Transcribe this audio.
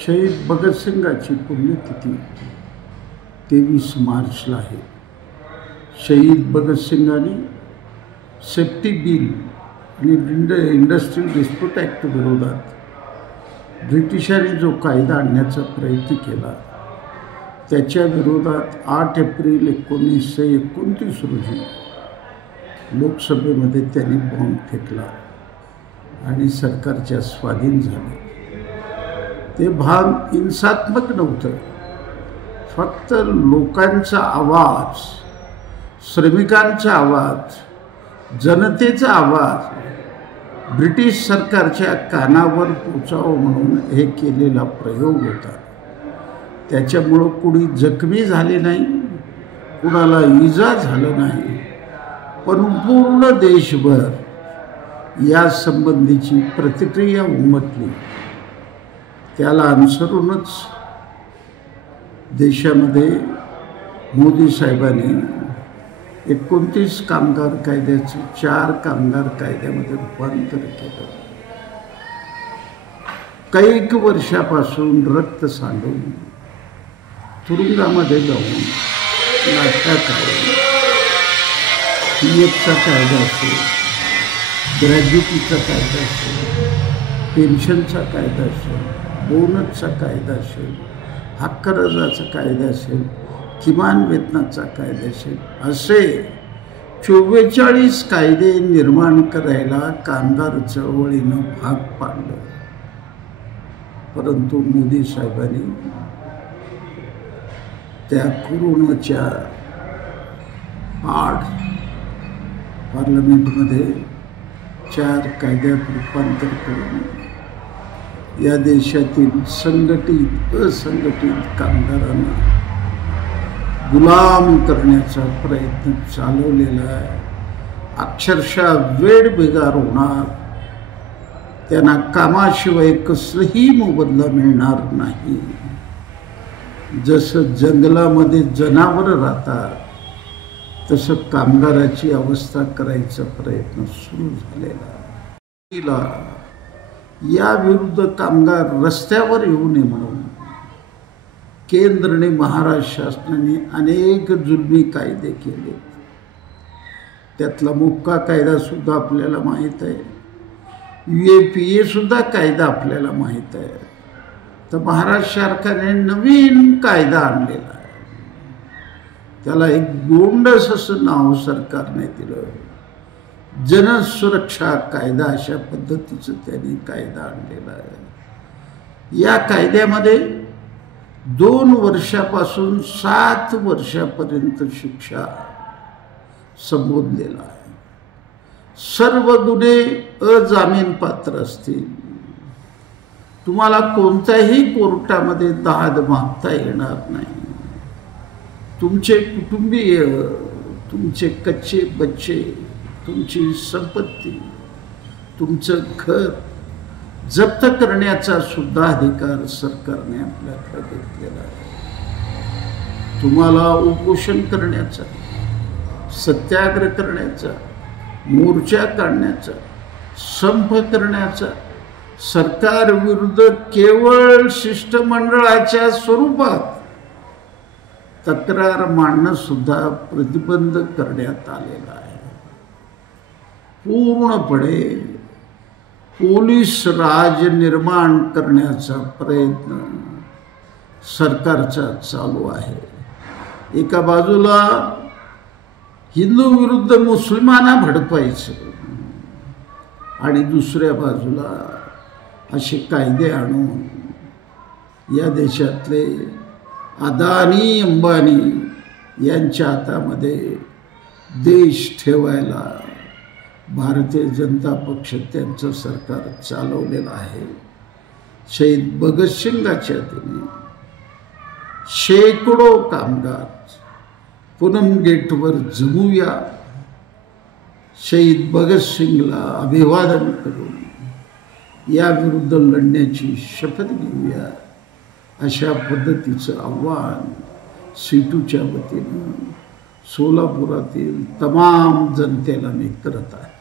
शहीद भगतसिंगाची पुण्यतिथी 23 मार्चला आहे. शहीद भगतसिंगांनी सेफ्टी बिल आणि इंडस्ट्रियल डिस्प्यूट ॲक्ट विरोधात ब्रिटिशांनी जो कायदा आणण्याचा प्रयत्न केला त्याच्या विरोधात 8 एप्रिल 1929 रोजी लोकसभेमध्ये त्यांनी बॉम्ब फेकला आणि सरकारच्या स्वाधीन झाले. ते भान हिंसात्मक नव्हतं, फक्त लोकांचा आवाज, श्रमिकांचा आवाज, जनतेचा आवाज ब्रिटिश सरकारच्या कानावर पोचावं म्हणून हे केलेला प्रयोग होता. त्याच्यामुळं कुणी जखमी झाले नाही, कुणाला इजा झालं नाही, पण पूर्ण देशभर या संबंधीची प्रतिक्रिया उमटली. त्याला अनुसरूनच देशामध्ये मोदी साहेबांनी 29 कामगार कायद्याचं 4 कामगार कायद्यामध्ये रूपांतर केलं. कैक वर्षापासून रक्त सांडून तुरुंगामध्ये जाऊन लाठ्या काढून पीएफचा कायदा असेल, ग्रॅज्युटीचा कायदा असेल, पेन्शनचा कायदा असेल, बोनसचा कायदा असेल, हक्करजाचा कायदा असेल, किमान वेतनाचा कायदा असेल, असे 44 कायदे निर्माण करायला कामगार चळवळीनं भाग पाडलं. परंतु मोदी साहेबांनी त्या कोरोनाच्या आड पार्लमेंटमध्ये 4 कायद्यात रूपांतर करून या देशातील संघटित असंघटित कामगारांना गुलाम करण्याचा प्रयत्न चालवलेला आहे. अक्षरशः वेठबिगार होणार, त्यांना कामाशिवाय कसलाही मोबदला मिळणार नाही. जसं जंगलामध्ये जनावरं राहतात तसं कामगाराची अवस्था करायचा प्रयत्न सुरू झालेला. या विरुद्ध कामगार रस्त्यावर येऊ नये म्हणून केंद्र आणि महाराष्ट्र शासनाने अनेक जुलमी कायदे केले. त्यातला मुक्का कायदा सुद्धा आपल्याला माहीत आहे, UAPA सुद्धा कायदा आपल्याला माहीत आहे. तर महाराष्ट्र सरकारने नवीन कायदा आणलेला आहे, त्याला एक गोंडस असं नाव सरकारने दिलं, जनसुरक्षा कायदा. अशा पद्धतीचं त्यांनी कायदा आणलेला आहे. या कायद्यामध्ये 2 वर्षापासून 7 वर्षापर्यंत शिक्षा संबोधलेला आहे. सर्व गुन्हे अजामीनपात्र असतील. तुम्हाला कोणत्याही कोर्टामध्ये दाद मागता येणार नाही. तुमचे कुटुंबीय, तुमचे कच्चे बच्चे, तुमची संपत्ती, तुमचं घर जप्त करण्याचा सुद्धा अधिकार सरकारने आपल्याकडे घेतलेला आहे. तुम्हाला उपोषण करण्याचा, सत्याग्रह करण्याचा, मोर्चा काढण्याचा, संप करण्याचा, सरकार विरुद्ध केवळ शिष्टमंडळाच्या स्वरूपात तक्रार मांडणं सुद्धा प्रतिबंध करण्यात आलेला आहे. पूर्णपणे पोलीस राज निर्माण करण्याचा प्रयत्न सरकारचा चालू आहे. एका बाजूला हिंदू विरुद्ध मुस्लिमांना भडकवायचं आणि दुसऱ्या बाजूला असे कायदे आणून या देशातले अदानी अंबानी यांच्या हातामध्ये देश ठेवायला भारतीय जनता पक्ष त्यांचं सरकार चालवलेलं आहे. शहीद भगतसिंगाच्या दिनी शेकडो कामगार पूनम गेटवर जमूया, शहीद भगतसिंगला अभिवादन करून या विरुद्ध लढण्याची शपथ घेऊया, अशा पद्धतीचं आव्हान सीटूच्या वतीनं सोलापुरातील तमाम जनतेला मी करत आहे.